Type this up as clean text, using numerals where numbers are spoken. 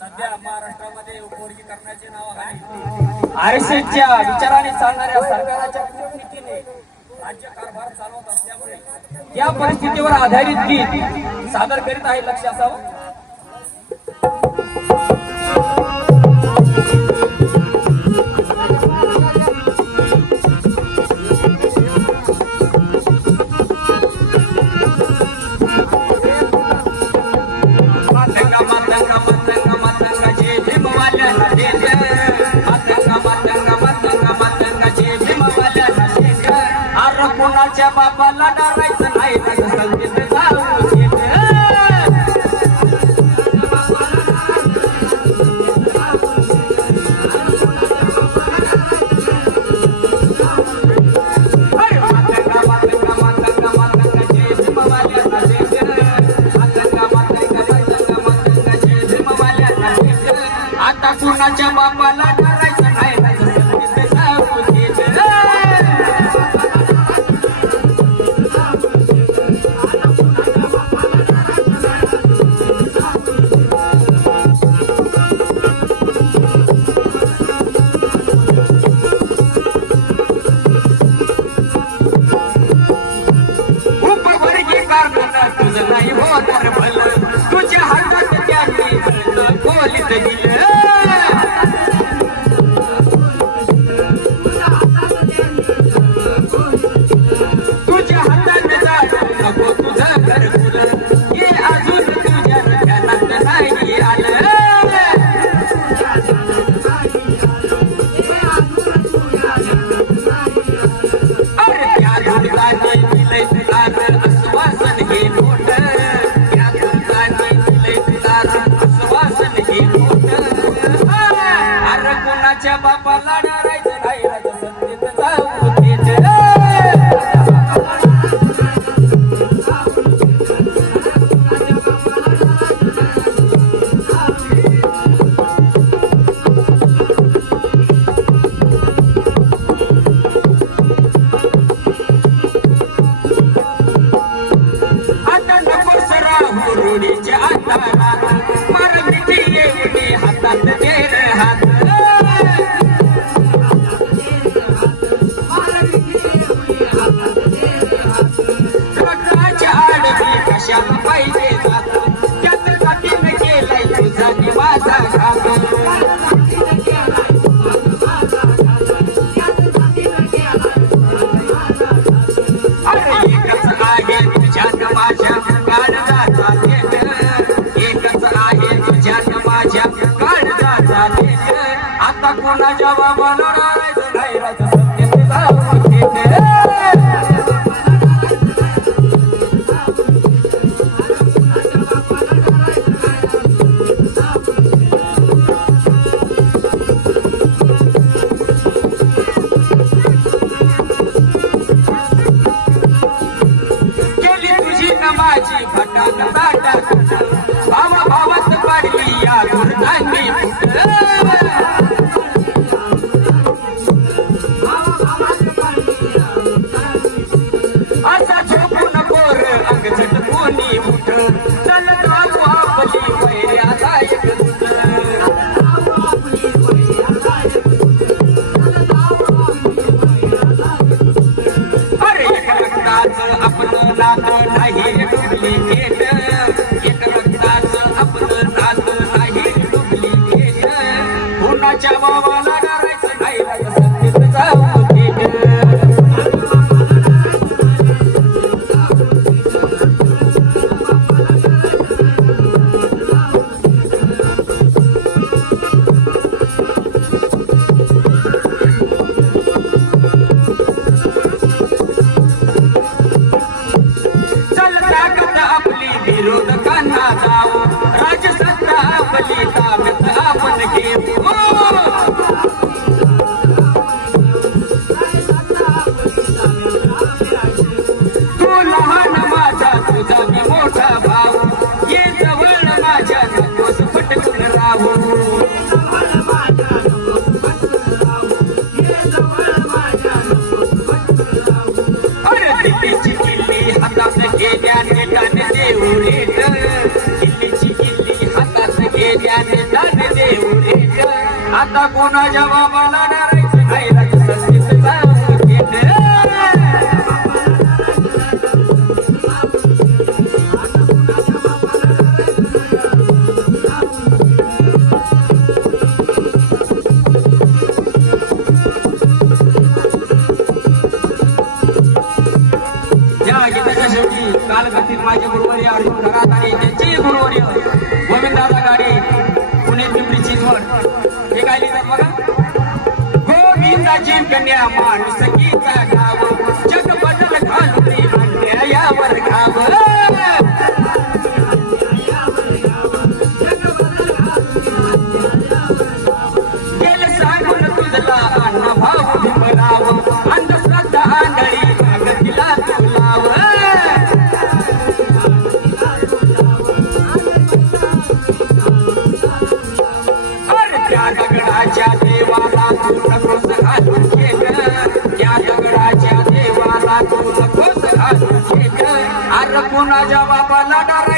सध्या महाराष्ट्रामध्ये उपवर्गीकरणाचे नावाखाली आरएसएसच्या विचाराने चालणाऱ्या सरकाराच्या कूटनीतीने राज्य कारभार चालवत असल्यामुळे या परिस्थितीवर आधारित गीत सादर करीत आहे. लक्ष असावं. कोणाच्या बापाला डरायचं नाही संगीत जाऊ आता कोणाच्या बापाला डरायचं नाही संगीत जाऊ तुझं नाही होणार भलं तुझ्या हातात त्यांनी खोलीत दिलं तुझ्या हातात जाऊ नको तुझं घर फुलं हे अजून तुझ्या ध्यानात नाही आलं अरे त्या दुर्गाने दिलंय तुला आश्वासन घे नोट त्या दुर्गाने दिलंय तुला आश्वासन घे नोट अरे कोणाच्या बापाला डरायचं नाही संगीत जाऊ देत रोडीच्या अंधारात मराठी येऊनी हातात देर हात रक्ताच्या आडवी कशाला पाहिजे जात त्यात जातीनं केलाय तुझा निवासा घात अरे एकच आहे तुझ्यात माझ्या काळजाचा एकच आहे तुझ्यात माझ्या काळजाचा देश आता कोणाच्या बाबाला राहायचं नाही संगीत जाऊ देत माझी फटाक ताटात भावा भावात पाडली या दुर्गांनी असा झोपून पोर अंग झटकोनी उठ चल जाऊ आपली वैऱ्याचा एक अरे एक रक्ताचं आपलं नातं नाही डुप्लिकेट एक रक्ताचं आपलं नातं नाही डुप्लिकेट कोणाच्या बाबाला डरायचं नाही संगीत जाऊ देत विरोधकांना जाऊ राजसत्ता आपली ताब्यात आपण घेऊ तू लहान माझा तुझा मी मोठा भाऊ ये जवळ माझ्या नकोस पटकून राहू अरे दिल्लीची किल्ली हातात घेण्या ठिकाणी देऊ रे किल्लीची किल्ली हातात घेण्या आता कोणाच्या बाबाला डरायचं नाही रक्तसंगीतचा मुकेट. या गीताच्या शेवटी कालकथित माझे गुरुवर्य अर्जुन खरात आणि त्यांचे गुरुवर्य गोविंददादा गाडे पुणे पिंपरी चिंचवड हे काय लिहितात बघा. गोविंदाची कन्या माणूस गीता गाव जग बदल घालून आणल्या यावर घाव. गेलं सांगून तुझला अण्णा भाऊ भीमराव अंधश्रद्धा आंधळी भगतीला तुलाव. त्या दगडाच्या देवाला तू नकोस घालून शेक. त्या दगडाच्या देवाला तू नकोस घालून शेक. अरे कोणाच्या बापाला डरायचं